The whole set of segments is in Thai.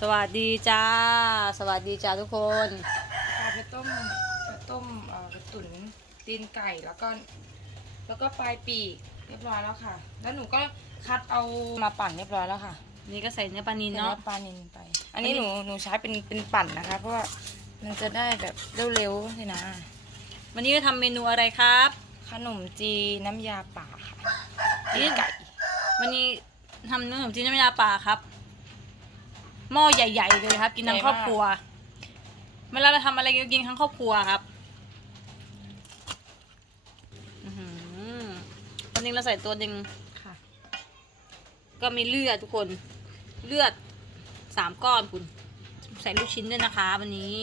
สวัสดีจ้า สวัสดีจ้าทุกคนปลาไปต้มไปต้มเอ่อไปตุ๋นตีนไก่แล้วก็ แล้วก็ปลายปีกเรียบร้อยแล้วค่ะ แล้วหนูก็คัดเอามาปั่นเรียบร้อยแล้วค่ะนี่ก็ใส่เนื้อปลานิลเนาะเนาะปลานินไป อันนี้หนูหนูใช้เป็นเป็นปั่นนะคะ เพราะว่ามันจะได้แบบเร็วๆเลยนะ วันนี้จะทำเมนูอะไรครับ ขนมจีนน้ำยาป่าค่ะนี่ตีนไก่ วันนี้ทำขนมจีนน้ำยาป่าครับ หม้อใหญ่ ๆ เลยครับ กินทั้งครอบครัว เวลาเราทำอะไรก็กินทั้งครอบครัวครับอื้อหือตอนนี้เราใส่ตัวหนึ่งค่ะก็มีเลือดทุกคนเลือดสามก้อนคุณใส่ลูกชิ้นด้วยนะคะ วันนี้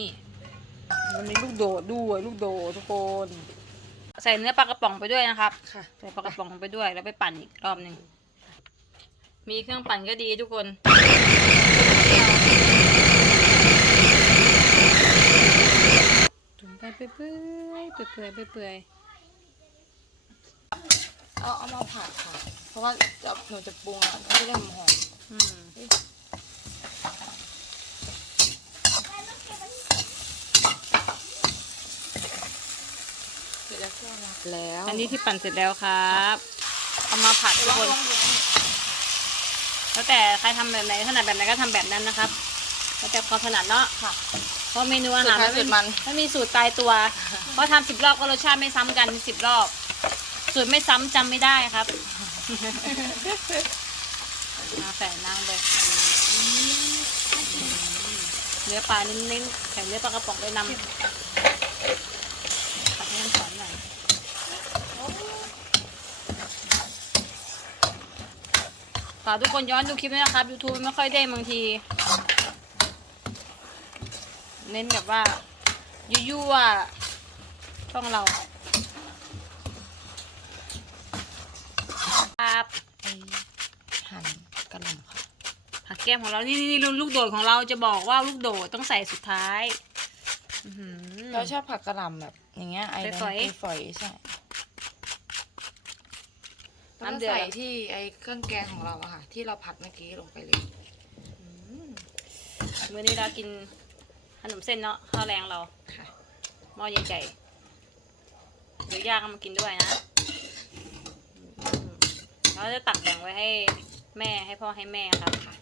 มันมีลูกโดดด้วยลูกโดดทุกคน ใส่เนื้อปลากระป๋องไปด้วยนะครับค่ะใส่ปลากระป๋องไปด้วยแล้วไปปั่นอีกรอบหนึ่งมีเครื่องปั่นก็ดีทุกคน จุ่มไปเปื่อยๆเปื่อยๆเปื่อยเอาเอามาผัดค่ะ เพราะว่าจะหนูจะปรุงอะมันจะได้หอมๆอืมๆเสร็จแล้วก็มาแล้ว อันนี้ที่ปั่นเสร็จแล้วครับเอามาผัดทุกลองคนลองดูนะแล้วแต่ใครทำแบบไหนถนัดแบบไหนก็ทำแบบนั้นนะครับ แล้วแต่ความถนัดเนาะค่ะเพ ราะเมนูอาหารสูตรใครสูตรมัน ไม่มีสูตรตายตัว เพราะทำสิบรอบก็รสชาติไม่ซ้ำกันสิบรอบ สูตรไม่ซ้ำจำไม่ได้ครับ มาแฝงน้ำเลยเนื้อปลาเน้นๆแข่งเนื้อปลากระป๋องด้วยนำตักให้มันสอนหน่อยฝากทุกคนย้อนดูคลิปด้วยนะครับ YouTube ไม่ค่อยได้บางที เน้นแบบว่ายั่วๆช่องเราครับไอ้หั่นกระหล่ำค่ะผักแก้มของเรา นี่นี่ลูกโดดของเราจะบอกว่าลูกโดดต้องใส่สุดท้ายอื้อหือเราชอบผักกระหล่ำแบบอย่างเงี้ยไอ้ฝอยๆไอ้ฝอยใช่แล้วน้ำก็เดือดใส่ที่ไอ้เครื่องแกงของเราอะค่ะ ที่เราผัดเมื่อกี้ลงไปเลยมื้อนี้เรากินข นมเส้นเนาะข้าวแรงเราค่ะหม้อใหญ่ๆเดี๋ยวย่าก็มากินด้วยนะอืมเราจะตักแบ่งไว้ให้แม่ให้พ่อให้แม่ครับค่ะ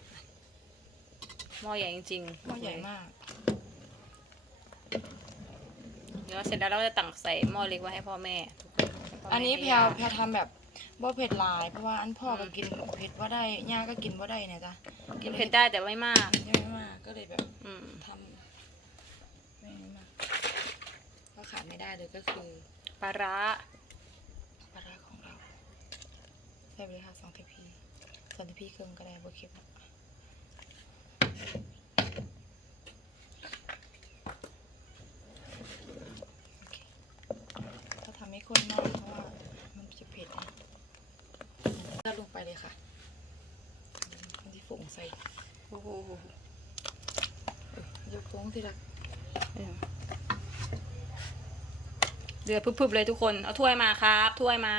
หม้อใหญ่จริงๆหม้อใหญ่มาก เดี๋ยวเสร็จแล้วเราจะตักใส่หม้อเล็กไว้ให้พ่อแม่ทุกคนพ่อันนี้แม่แพลวแพลวทำแบบบ่เผ็ดหลายเพราะว่าอันพ่อก็กินเผ็ดว่าได้ย่าก็กินว่าได้เนี่ยจ้ะกินเผ็ดได้แต่ไม่มากเยอะมากก็เลยแบบอืมทำไม่มากก็ ขาดไม่ได้เลยก็คือปลาร้าปลาร้าของเราใส่ไปเลยค่ะสองทีพีสองทีพีเครื่องก็ได้บ่เค็มโอเคถ้าทำให้ข้นมากเพราะว่ามันจะเผ็ดนะก็ลงไปเลยค่ะอันที่ฝงใส่โอ้โหยกฟงทีละ เดือดพึบๆเลยทุกคน เอาถ้วยมาครับ ถ้วยมา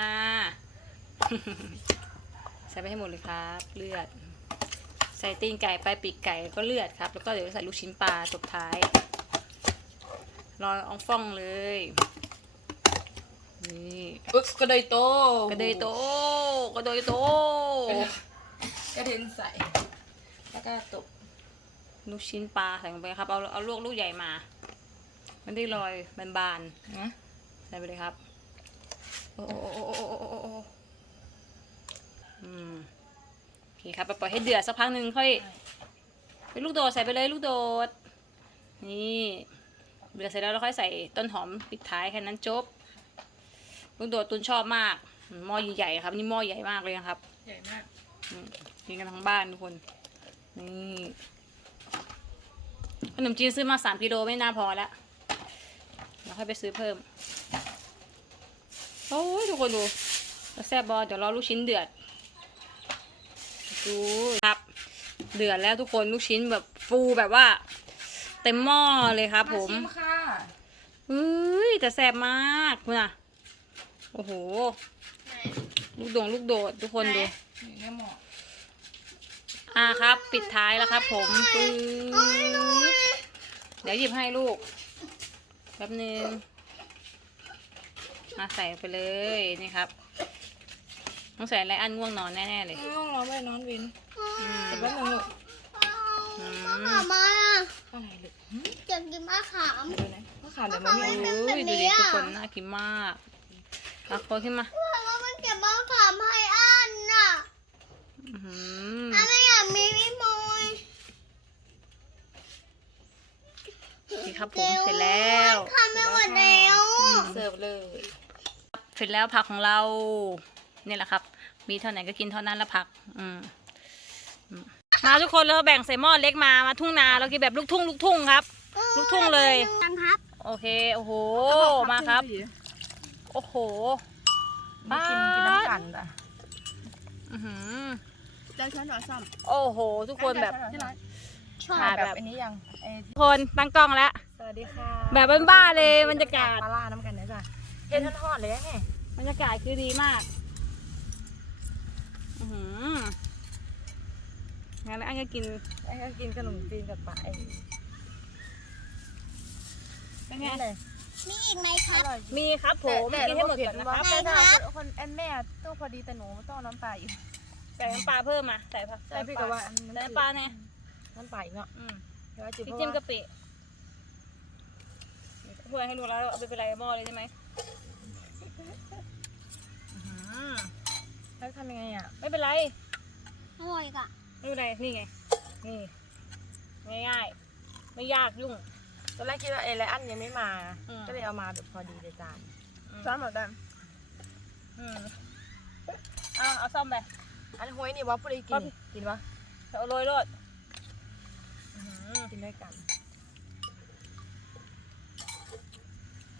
ใส่ไปให้หมดเลยครับ เลือด ใส่ตีนไก่ไปปีกไก่ก็เลือดครับ แล้วก็เดี๋ยวใส่ลูกชิ้นปลาตบท้ายรออองฟ่องเลย นี่อึกกระเดยโตกระเดยโตกระเดยโตกระเด็นใส่ แล้วก็ตบลูกชิ้นปลาใส่ลงไปครับ เอาเอาลวกลูกใหญ่มา มันได้ลอยบานนะๆ ใส่ไปเลยครับโอ้โอ้อืมโอเคครับปล่อยให้เดือดสักพักหนึ่งค่อยไปลูกโดดใส่ไปเลยลูกโดด นี่เดือดเสร็จแล้วเราค่อยใส่ต้นหอมปิดท้ายแค่นั้นจบ ลูกโดดตุนชอบมาก หม้อใหญ่ๆครับ นี่หม้อใหญ่มากเลยครับ ใหญ่มากกินกันทั้งบ้านทุกคน นี่ขนมจีนซื้อมาสามกิโลไม่น่าพอแล้วเราค่อยไปซื้อเพิ่ม โอ้ยทุกคนดูแล้วแซ่บบอเดี๋ยวรอลูกชิ้นเดือดดูครับเดือดแล้วทุกคนลูกชิ้นแบบฟูแบบว่า เต็มหม้อเลยครับ ผมชิมค่ะเฮ้ยแต่แซ่บมากคุณอะโอ้โหลูกโดงลูกโดดทุกคนดูอยู่ในหม้อออ่าครับ ปิดท้ายแล้วครับ ผมปึ๊บเดี๋ยวหยิบให้ลูกแป๊บนึง มาใส่ไปเลยนี่ครับต้องใส่อะไรอันง่วงนอนแน่ๆเลยง่วงนอนไม่นอนวินอืมแต่แป๊บนึงลูกอืมะมขามมาอะอะไรลูกอยากกินมะขามเดี๋ยวนะมะขามเดี๋ยวมามีมะขามโอ้ยเป็นแบบดูนี้ดิอะทุกคนน่ากินมากเอาโคนขึ้นมาเพราะว่ามันเก็บมะขามให้อันน่ะอื้อหืออันไม่อยากมีพี่มอยนี่ครับผมเสร็จแล้วทำไม่หมดแล้วเสิร์ฟเลย เสร็จแล้วผักของเราเนี่ยแหละครับ มีเท่าไหนก็กินเท่านั้นละผักอืมอืมมาทุกคนเราแบ่งใส่หม้อเล็กมามาทุ่งนาเรากินแบบลูกทุ่งลูกทุ่งครับ ลูกทุ่งเลยกันครับโอเคโอ้โหมาครับ โอ้โหมากินกินน้ำกันจ้ะอื้อหือเดี๋ยวฉันขอซ่อมโอ้โห ทุกคนแบบที่ร้านชอบถ่ายแบแบบบอันนี้ยังไอ้ทุกคนตั้งกล้องแล้วสวัสดีค่ะแบบบ้าๆเลยบรรยากาศปลาล่าน้ำกันนะจ้ะ เฮ็ดทอดๆเลยไงบรรยากาศคือดีมาก อือหืองั้นอันก็กินไอ้ก็กินขนมจีนกับปลาไอ้เป็นไงนี่เลยมีอีกไหมคอรับร่อยมีครับผมกินให้หมดก่อนนะครับไหนครับคนแอนแม่ต้องพอดีแต่หนูต้องเอาน้ำปลาอีกใส่น้ำปลาเพิ่มมา ใส่ผักใช่พี่ก็ว่าใส่น้ำปลาเนี่ยน้ำปลาอีกเนาะอืมเดี๋ยวจิบพริกเพราะจิ้มว่ากะปิถ้วยให้ดูแล้วเอาไปเป็นไรหม้อเลยใช่ไหมอื้อหือ แล้วทำยังไงอะ ไม่เป็นไร อร่อยกะไม่เป็นไร นี่ไง นี่ง่ายๆ ไม่ยากยุ่ง ตอนแรกคิดว่าไอ้ไรอันยังไม่มา อืม ก็เลยเอามาแบบพอดีเลยจานอืมซ้อนแบบนั้นอืมเอาเอาซ่อมไป อันห้วยนี่ว่าผู้ใดกินนี่กินปะเอาโรยโรดอื้อหือกินด้วยกัน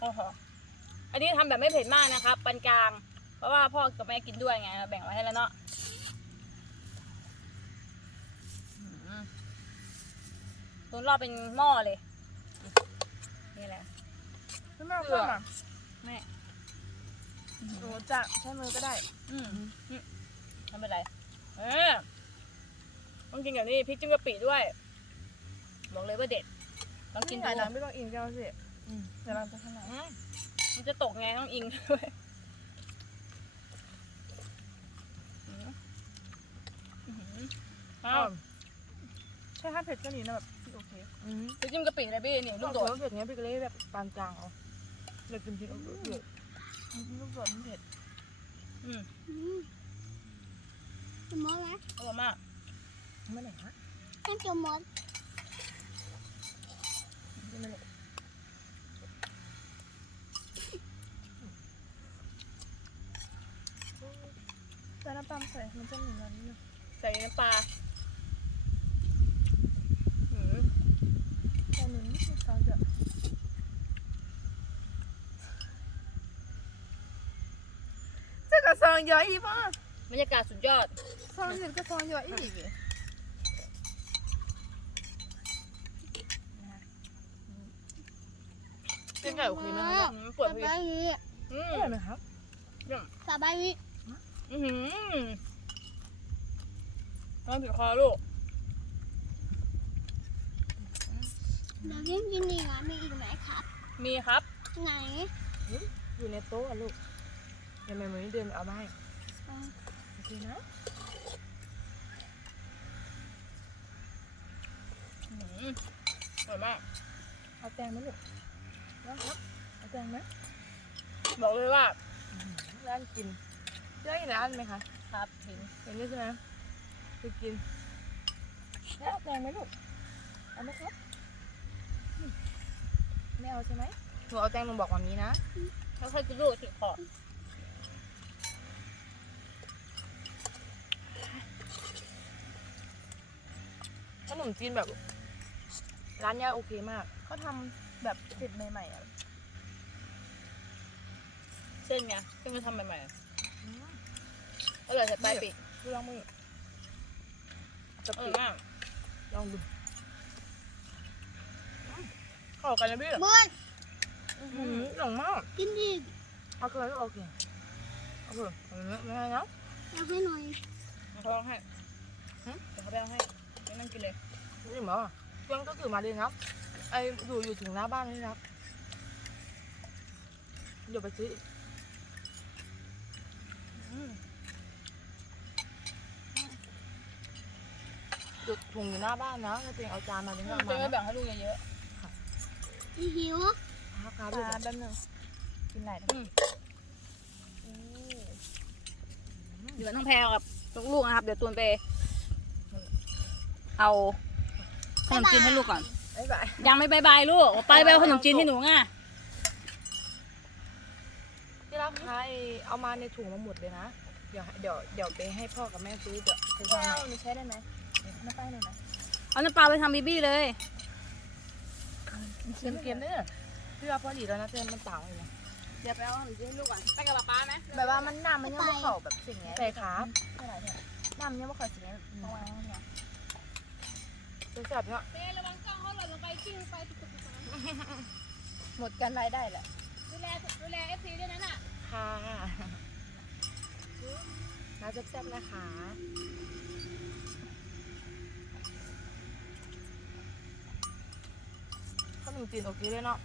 โอ้โหอันนี้ทำแบบไม่เผ็ดมากนะครับปานกลาง เพราะว่าพ่อกับแม่กินด้วยไงเราแบ่งไว้ให้แล้วเนาะอื้อหือตุนรอบเป็นหม้อเลย นี่แหละไม่เอาเครื่องอะแม่หนูจะใช้มือก็ได้อืมอืมไม่เป็นไรเออต้องกินกับนี่พริกจิ้มกะปิด้วย บอกเลยว่าเด็ดต้องกินหดูลายน้ำไม่ต้องอินก็เอาสิเดี๋ยวเราจะขนาดอืมมันจะตกไงต้องอิงด้วยอืมอื้อหือ อ้าวใช่ถ้าเผ็ดก็นี่นะแบบโอเคอืมพริกจิ้มกะปิเลยพี่นี่ลูลูกกโดโดดดเผ็ดเนี้ยพี่ก็เลยแบบปานกลางเอาเลือกกินพริกเอาเยอะลูกโดดมันเผ็ดอืมอืมจะมดไหมอร่อยมากเมื่อไหร่ฮะน่าจะมดเมื่อไหร่แต่น้ำปลาใส่มันจะเหมือนกันนี่ใส่น้ำปลาอืม แต่หนูไม่ใช่ซอสแบบ องเยอะอีพ่อบรรยากาศสุดยอดซองเสร็จก็ซองเยอะอีกเส้นไก่โอเคไมคะมันปวดพี่อืมอร่มครับสบายดีอืมหือน้องถืดคอลูกเดี๋ยวยิ่งกินอีกนะมีอีกไหมครับ มีครับ ไหน อยู่ในโต๊ะลูก เดี๋ยวแม่มือนี้เดินเอามาให้อ๋อโอเคนะอื้อหืออร่อยมากเอาแตงไหมลูกนะครับเอาแตงไหมบอกเลยว่าร้านกินเจ๊กินร้านไหมคะครับถึงเห็นด้วยใช่ไหมไปกินแล้วเอาแตงไหมลูกเอาไหมครับอืมไม่เอาใช่ไหมหนูเอาแตงหนูบอกแบบนี้นะค่อยๆกินลูกติดคอ นมจีนแบบ ร้านเนี้ยโอเคมาก เขาทำแบบเสร็จใหม่ๆอะเส้นไงเส้นก็ทำใหม่ๆอะอร่อยแต่ปลายปีกดูลองมือจะอร่ปิอยดมากลองดูเข้ากันนะพี่เบิร์ดอืมหลงมากกินอีกเอาเกลือก็โอเคเอาเกลือเอาเนื้อไม่ให้นะ เอาให้หน่อยเขาให้ฮะเขาเขาไปเอาให้ไม่นั่งกินเลย นี่หมอเพื่อนก็คือมาเลยครับไออยู่อยู่ถึงหน้าบ้านนี่ครับเดี๋ยวไปซื้อจุดถุงอยู่หน้าบ้านนะถ้าตัวเองเอาจานมาเนี่ยก็เอาจะมาไม่นะแบ่งให้ลูกเยอะหิวครับครับๆลูกแป๊บนึงกินไหนอยู่กับน้องแพรกับลูกๆนะครับ เดี๋ยวตูนไปเอา ขนมจีนให้ลูกก่อน บ๊ายบาย ยังไม่บายบายลูก ไปไปเอาขนมจีนให้หนูง่ะ ที่รักคะไอเอามาในถุงมาหมดเลยนะ เดี๋ยวเดี๋ยวเดี๋ยวไปให้พ่อกับแม่ซื้อเดี๋ยวซื้อมาใหม่หนูใช้ได้ไหมน้ำป้ายหน่อยนะเอาน้ำปลาไปทำบีบี้เลยเค็มเค็มๆเนี่ยพี่ว่าพอดีแล้วนะเต็มมันเปล่าเลยนะเดี๋ยวไปเอาขนมจีนให้ลูกก่อน ไปกับป๊าไหมแบบว่ามันน้ำมันยังไม่เข้าแบบสิ่งนี้ใส่ครับเท่าไหร่เนี่ยน้ำมันยังไม่เข้าสิ่งนี้ต้องวางเนี่ย แซ่บๆเนาะ เป้ระวังกล้องเขาหล่นลงไปกิ้งลงไปตุกๆหมดกันรายได้แหละๆดูแลดูแลเอฟซีด้วยนะน่ะค่ะน้าแซ่บๆนะคะขนมจีนโอเคเลยเนาะ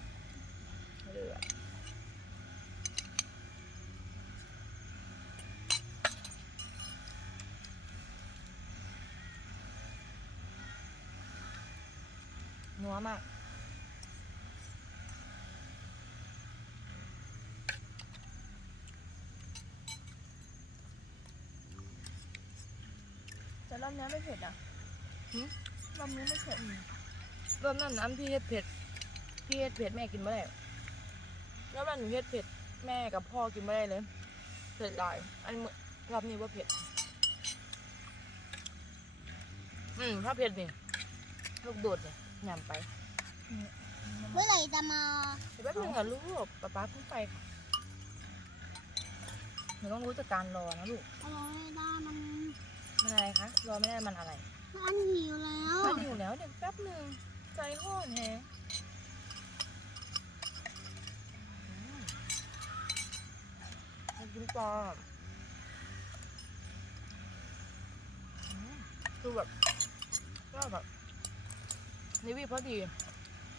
เลือ นัวมาก แต่รอบนี้ไม่เผ็ดอะหืมรอบนี้ไม่เผ็ดรอบนั้นน้ำพี่เฮ็ดเผ็ด พี่เฮ็ดเผ็ดแม่กินไม่ได้รอบนั้นหนูเฮ็ดเผ็ดแม่กับพ่อกินไม่ได้เลย เผ็ดหลาย อันมื้อรอบนี้ว่าเผ็ด อืมถ้าเผ็ดนี่ลูกโดดเนี่ย ยำไปเมื่อไหร่จะมาเดี๋ยวแป๊บนึงอะลูกป๊าป๊าเพิ่งไปค่ะหนูต้องรู้จักการรอนะลูกอร่อยได้มันมันอะไรคะรอไม่ได้มันอะไรมันหิวแล้วมันอยู่แล้วเดี๋ยวแป๊บนึงใจห้อนแฮะอืมมากินปลาอืมคือแบบก็แบบ นี่วีพอดี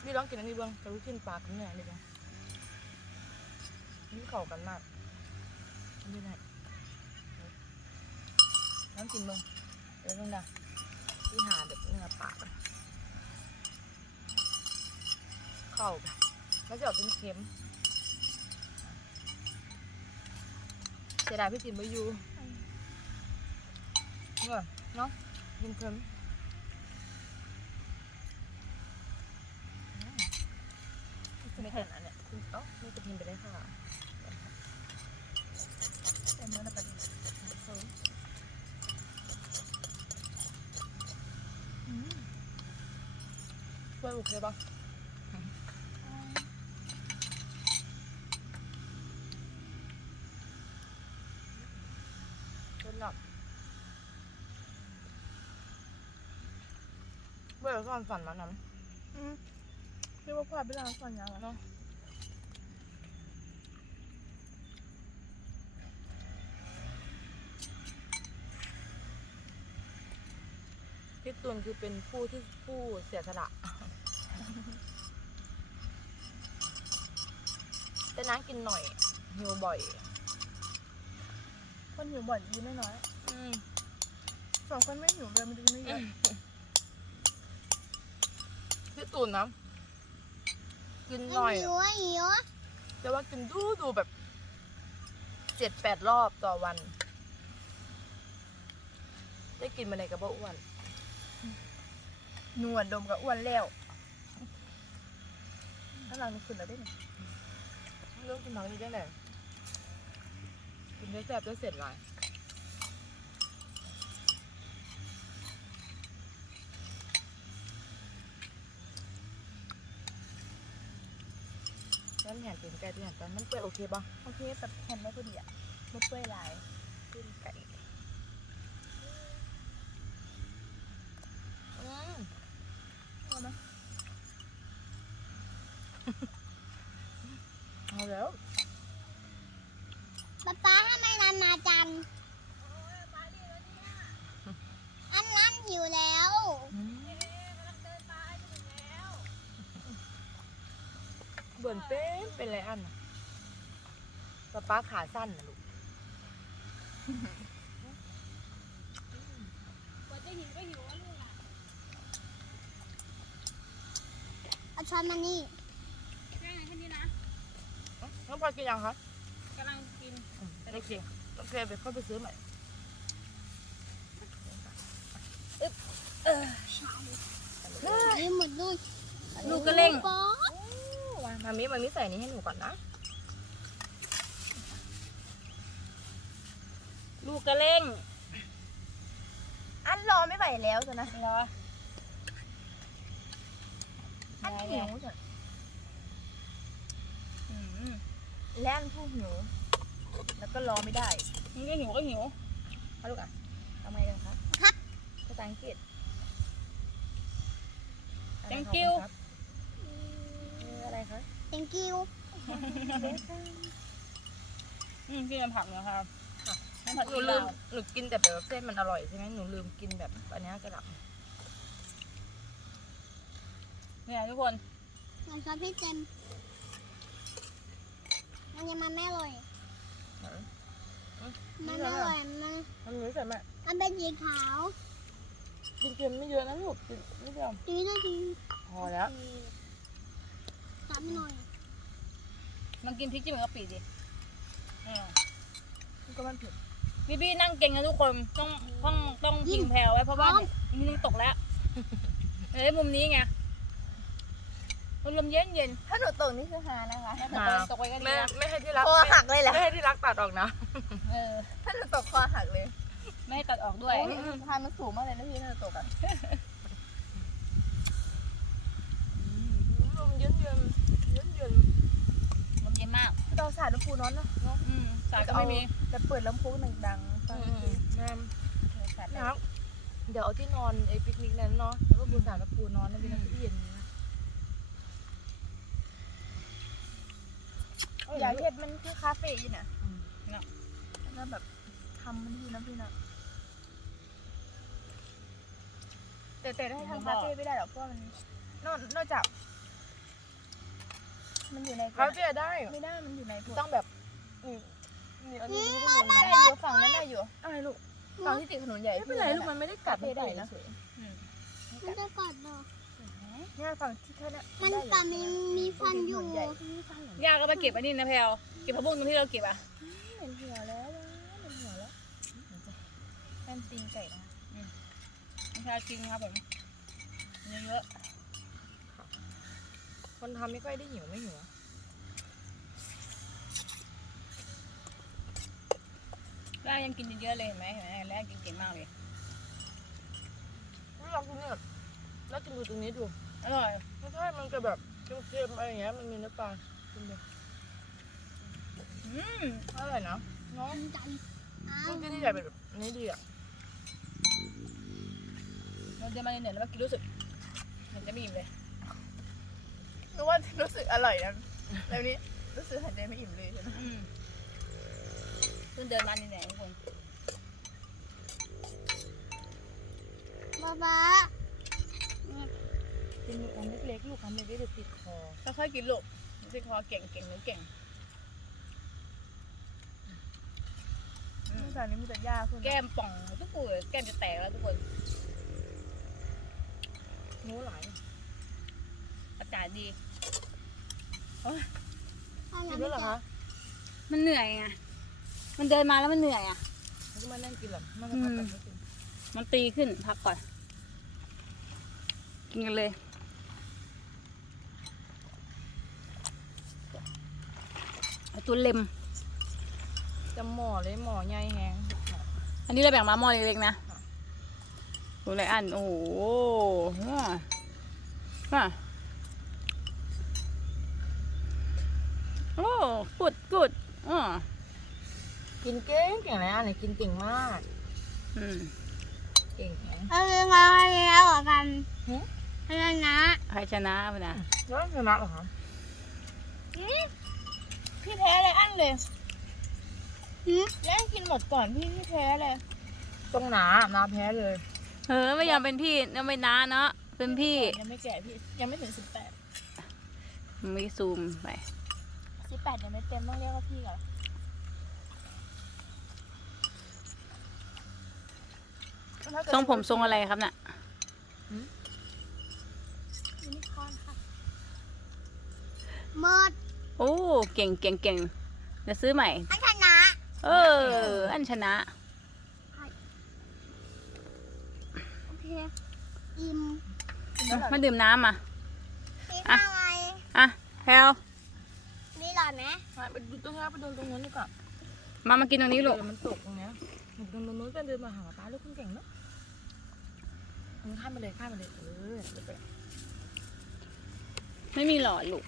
วีลองกินอันนี้เบ้างแต่วิกินปลากับเนื้อนี่เบ้างนี่เข้ากันมากอันนี้ไหนน้องกินเบ้างเดี๋ยวต้องดาที่หาแบบเนื้อปลาก่อนเข้ากันแล้วจะออกเป็นเค็มเสียดายพี่จินไม่อยู่เนาะเนาะกินเค็ม ไม่เห็นอันเนี้ยคุณเอ้าไม่กระเทียมไปได้ค่ะแต่เมื่อไหร่จะช่วยโอเคปะช่วยหลับเบื่อก่อนฝันมาน้อืม พี่ว่าพ่อไปล้างก่อนยังำเนาะพี่ตุนคือเป็นผู้ที่ผู้เสียสละ แต่น้ำกินหน่อยหิวบ่อย คนหิวบ่อยดีไม่น้อยอืมสองคนไม่หิวเลยมันจะไม่เยอะ พี่ตูนนะ กินหน่อย หิวอะหิวแต่ว่ากินดูดูแบบเจ็ดแปดรอบต่อวัน ได้กินมาไหนกับบ่อ้วนหนวดดมกับอ้วนแล้วถ้าหลังนี่ขึ้นแล้วได้ไหมเรื่องกินหนังนี่ได้ไหนกินได้แซ่บได้เสร็จหลาย แล้วแหนเป็นไก่ที่แหนตอนมันเปื่อยโอเคปะโอเคแบบแห่นไม่พอดีอะไม่เปื่อยลายขึ้นไก่อืม เอาไหม เอาแล้ว ป๊าป๊าทำไมนานมาจังอันนั้นหิวแล้ ส่วนเต็มเป็นไรอันป้าป้าขาสั้นนะลูกกว่จะหิวก็หิวแะลูกอะเอาช้อนมานี่แค่ไหนแค่นี้นะน้องพลอยกินยังคะกำลังกินโอเคโอเคเดี๋ยวเขายไปซื้อใหม่อึ๊บเออใช่หมดลูกลูกก็เล่ง มามิมามิใส่นี้ให้หนูก่อนนะ ลูกก็เร่ง อันรอไม่ไหวแล้วจ้ะนะเหรออันหิวจ้ะอืมและอันผู้หิว แล้วก็รอไม่ได้มึงก็หิวก็หิวเอาลูกอะทำไงกันครับครับภาษาอังกฤษ thank you คืออะไรคะ thank you อืมกินกับผักนะครับน้ำผักหนูชีลืลามวหนูกินแต่แบบเส้นมันอร่อยใช่ไหมหนูลืมกินแบบอันเนี้ยกระดับเนี่ยทุกคนหลังจากพี่เจมมันยังมันไม่อร่อย มันไม่อร่อยมันมันรู้สึกไหมมันเป็นสีขาวกินเค็มไม่เยอะนะลูกกินนิดเดียวดีนะดีพอแล้วตามหน่อย มันกินพริกจิ้มกับกะปิดิเออก็มันเผ็ดพี่บี้นั่งเก่งนะทุกคนต้องต้องต้องพิงแพรวไว้เพราะว่าเนี่ยนี่ตกแล้วเลยมุมนี้ไงลมเย็นเย็นถ้าหนูตกนี่คือฮานะคะๆตกไปตกไปก็ดีไม่นะไม่ให้ที่รักคอหักเลยแหละไม่ให้ที่รักตัดออกนะ เออ ถ้าหนูตกคอหักเลยไม่ให้ตัดออกด้วย โอ้ยสะพานมันสูงมากเลยนะพี่ถ้าหนูตกอะลมเย็นเย็นเย็นเย็น ล มเย็นมากคือเราสาดน้ำปูน้อนเนาะเนาะอืมสายก็ไม่มีจะเปิดลำโพงดังๆฟังเพลงน้สายำนะครับเดี๋ยวเอาที่นอนไอ้ปิกนิกนั้นเนาะแล้วก็ปูสาดแล้วปูนอนนะพี่นะที่เย็นนี้นะอย่าเห็ดมันคือคาเฟ่อยู่น่ะอืมแล้วแบบทำมันดีนะพี่นะแต่แต่ได้ทำคาเฟ่ไม่ได้หรอกเพราะว่ามันนอกนอกจาก มันอยู่ในเขาเสียได้ ไม่ได้ มันอยู่ในพวกต้องแบบอืมนี่อันนี้ก็มีได้อยู่ฝั่งนั้นได้อยู่อะไรลูกฝั่งที่ติดถนนใหญ่ไม่เป็นไรลูกมันไม่ได้กัคาดเฟ่ได้นะอืมมันจะกัดเหรอเนี่ยฝั่งที่เท่านั้นมันได้อยู่กัดมันมีฟันอยู่ใหญ่ย่าก็ไปเก็บอันนี้นะแพลวเก็บผักบุ้งตรงที่เราเก็บอะเป็นหัวแล้ววะเป็นหัวแล้วเป็นตีนไก่นะไม่ใช่กินครับผมเยอะ คนทำไม่ค่อยได้หิวไม่หิวๆแรกยังกินเยอะๆเลยเห็นไหมเห็นไหมแรกกินเก่งมากเลยไม่ลองกินเนี่ยแล้วกินดูตรงนี้ดูอร่อยไม่ใช่มันจะแบบเค็มๆอะไรอย่างเงี้ยมันมีเนื้อปลากินเลยอืมอร่อยนะเนาะมันจันอ้าลูวกที่ใหญ่แบบนี้ดีอะเราเดินมาเหนื่อยๆแล้วเมื่อกี้รู้สึกมันจะไม่อิ่มเลย นึกว่ารู้สึกอร่อยนะแล้วนี้รู้สึกหายใจไม่อิ่มเลยใช่ไหมอืมเพิ่งเดินมาเหนื่อยๆทุกคนบ๊าบ๊ากินอันเล็กๆลูกอันเล็กๆเดี๋ยวติดคอค่อยๆกินลูกไม่ใช่คอเก่งเก่งหรือเก่งอืมแต่อันนี้มีแต่ยาคุณแก้มป่องทุกคนแก้มจะแตกแล้วทุกคนหนู้หลายอากาศดีเอา กิน้ำนด้วยเหรอคะมันเหนื่อยไงมันเดินมาแล้วมันเหนื่อยอะแล้วก็มานั่งกินหรอมันจะพักแบบไม่กินมันตีขึ้นพักก่อนกินกันเลย เอาตัวเล็ม จะหม้อเลยหม้อใหญ่แฮงอันนี้เราแบ่งมาหม้อเล็กๆนะดูเลยอัน โอ้โหว้าว้าโอ้ กุดกุดอ๋อกินเก่งเก่งอะไรอันไหนกินเก่งมาก อืมเก่งแฮงเอาเรื่องอะไรแล้วเหรอกันหึอะไรนะใครชนะปะนะแล้วชนะเหรอคะพี่แพ้เลยอันเลยหืมแล้วกินหมดก่อนพี่พี่แพ้เลยต้องหนาหนาแพ้เลยเออไม่ยอมเป็นพี่ยังไม่น้าเนาะเป็นพี่ ยังไม่แก่พี่ยังไม่ถึงสิบแปดไม่ซูมไป สิบแปดยังไม่เต็มต้องเรียกว่าพี่ก่อนถ้าเกิดทรงผมทรงอะไรครับน่ะยูนิคอร์นค่ะเมิดโอ้เก่งเก่งเก่งเดี๋ยวซื้อใหม่ อันชนะ เออ อันชนะ โอเค อิ่มมาดื่มน้ำมาพี่อะว่าไงอะแพลวนี่หรอ ไหมไปดูตรงนี้ไปดูตรงนู้นดีกว่ามามากินตรงนี้ลูกเดี๋ยวมันตกตรงเนี้ยหนูตรงนู้นเป็นเดินมาหาป้าลูกคุณเก่งเนาะมึงข้ามไปเลยข้ามไปเลยเออเดี๋ยวไปไม่มีหลอดลูก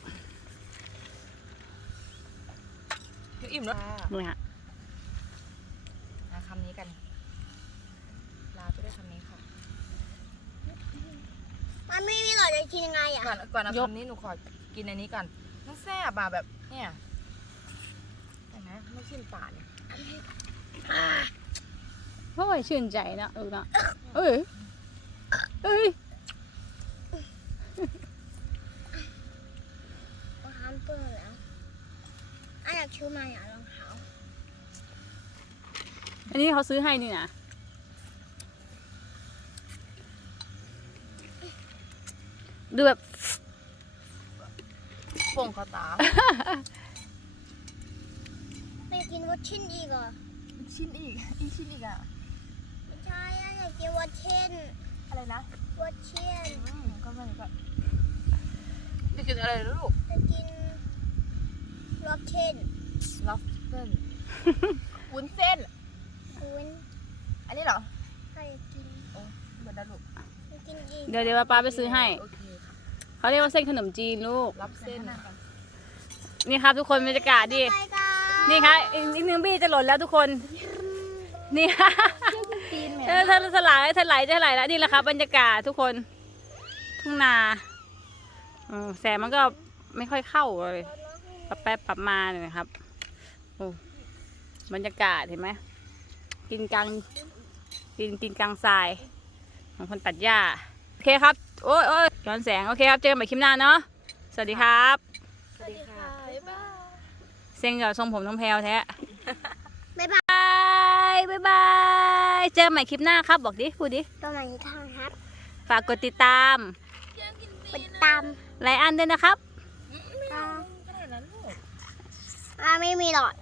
อิ่มแล้วนี่ฮะนะคำนี้กัน ลาไปด้วยคำนี้ค่ะมันไม่มีหรอจะกินยังไงอะก่อนก่อนเอาคำนี้หนูขอกินอันนี้ก่อนมันแซ่บอะแบบเนี่ย เห็นไหมไม่ชิมป่าเนี่ยโอ้ยชื่นใจนะลูกนะเอ้ยเอ้ยรองเท้าเปื้อนแล้วอันอยากชูมาอย่ารองเท้าอันนี้เขาซื้อให้นี่นะดูแบบโป่งคอตาไม่ กินวัตชินอีกเหรอชิ้นอีก อีกชิ้นอีกอะ ไม่ใช่อันอยากกินวัตเชนอะไรนะวัตเชนอืมก็ไม่ก็จะกินอะไรนะลูกจะกินล็อบเชนล็อบสเตอร์วุ้นเส้น คุณอันนี้เหรอใครกินเหมือนนั้นลูกจะกินอีกเดี๋ยวเดี๋ยวป้าไปซื้อให้ โอเคค่ะเขาเรียกว่าเส้นขนมจีนลูก รับเส้น นี่ครับทุกคนบรรยากาศดีไปกั นนี่ครับอีกอีกหนึ่งบี้จะหล่นแล้วทุกคน นี่ค่ะเออถ้าสลายถ้าไหลจะไหลแล้วนี่แหละครับบรรยากาศทุกคน ทุ่งนาเออแสงมันก็ไม่ค่อยเข้าเลยปรับแป๊บปรับมาเลยนะครับโอ้บรรยากาศเห็นไหมกินกลางกินกินกลางทรายของคนตัดหญ้าโอเคครับ โอ้ยโอ้ยย้อนแสง โอเคครับ เจอกันใหม่คลิปหน้าเนาะ สวัสดีครับ สวัสดีค่ะ บ๊ายบาย เซ็งกับทรงผมน้องแพลวแท้บ๊ายบายบายบ๊ายบายเจอกันใหม่คลิปหน้าครับบอกดิพูดดิตัวไหนทางครับ ฝากกดติดตามไปตามไลอันด้วยนะครับอ่าขนาดนั้นลูกอ่าไม่มีหรอก